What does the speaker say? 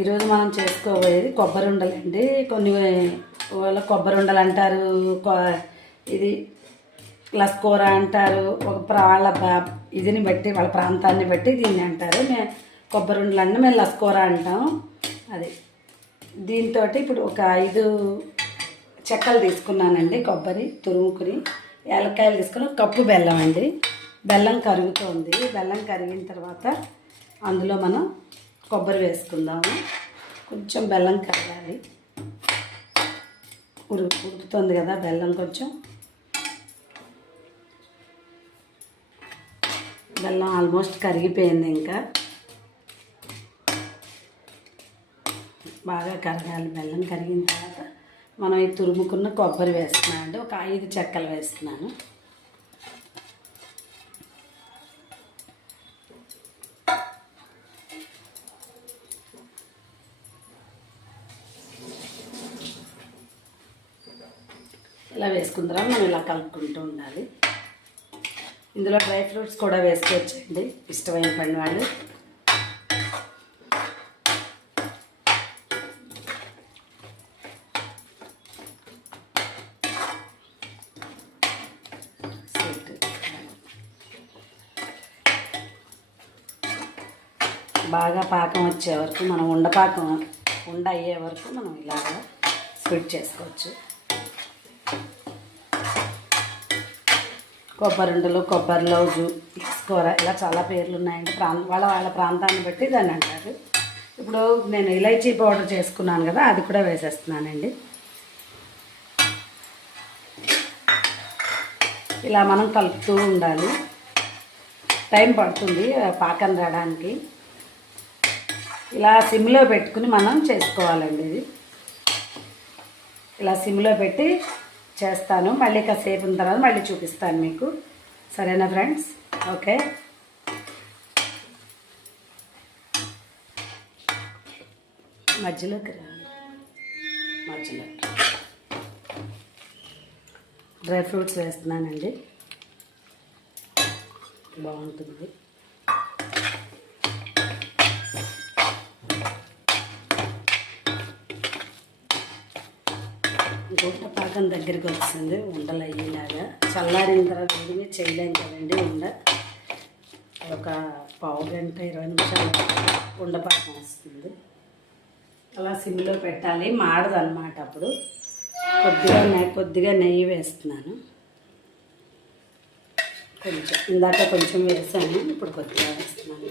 ఈరోజు మనం చేసుకోబోయేది కొబ్బరి ఉండలండి. కొన్ని వాళ్ళ కొబ్బరి ఉండలు అంటారు, ఇది లస్కూర అంటారు. వాళ్ళ ఇదిని బట్టి వాళ్ళ ప్రాంతాన్ని బట్టి దీన్ని అంటారు. మేము కొబ్బరి ఉండలన్నీ మేము లస్కూర అంటాం. అది దీంతో ఇప్పుడు ఒక 5 చెక్కలు తీసుకున్నానండి. కొబ్బరి తురుముకుని, ఏలక్కాయలు తీసుకుని, కప్పు బెల్లం అండి. బెల్లం కరుగుతుంది. బెల్లం కరిగిన తర్వాత అందులో మనం కొబ్బరి వేసుకుందాము. కొంచెం బెల్లం కరగాలి. ఉడుకుతుంది కదా బెల్లం. కొంచెం బెల్లం ఆల్మోస్ట్ కరిగిపోయింది. ఇంకా బాగా కరగాలి. బెల్లం కరిగిన తర్వాత మనం ఈ తురుముకున్న కొబ్బరి వేస్తున్నాను అండి. ఒక 5 చెక్కలు వేస్తున్నాను. ఇలా వేసుకున్న తర్వాత మనం ఇలా కలుపుకుంటూ ఉండాలి. ఇందులో డ్రై ఫ్రూట్స్ కూడా వేసుకోవచ్చండి, ఇష్టమైన పని వాళ్ళు. బాగా పాకం వచ్చే వరకు మనం ఉండ అయ్యే వరకు మనం ఇలాగా స్ప్రెడ్ చేసుకోవచ్చు. కొబ్బరిండలు, కొబ్బరి లౌజు, లస్కూర ఇలా చాలా పేర్లు ఉన్నాయండి. వాళ్ళ ప్రాంతాన్ని బట్టి దాన్ని అంటారు. ఇప్పుడు నేను ఇలైచీ పౌడర్ చేసుకున్నాను కదా, అది కూడా వేసేస్తున్నానండి. ఇలా మనం కలుపుతూ ఉండాలి. టైం పడుతుంది పాకం రావడానికి. ఇలా సిమ్లో పెట్టుకుని మనం చేసుకోవాలండి. ఇది ఇలా సిమ్లో పెట్టి చేస్తాను. మళ్ళీ కాసేపు ఉన్న తర్వాత మళ్ళీ చూపిస్తాను మీకు. సరేనా ఫ్రెండ్స్? ఓకే. మధ్యలోకి డ్రై ఫ్రూట్స్ వేస్తున్నానండి. బాగుంటుంది. గుంట పాకం దగ్గరికి వస్తుంది. ఉండలు అయ్యేలాగా చల్లారిన తర్వాత వేడిగా చేయలేం కదండి. ఒక పావు గంట 20 నిమిషాలు ఉండపాకం వస్తుంది. అలా సిమ్లో పెట్టాలి, మాడదు అన్నమాట. అప్పుడు కొద్దిగా నెయ్యి వేస్తున్నాను. ఇందాక కొంచెం వేసాను, ఇప్పుడు కొద్దిగా వేస్తున్నాను.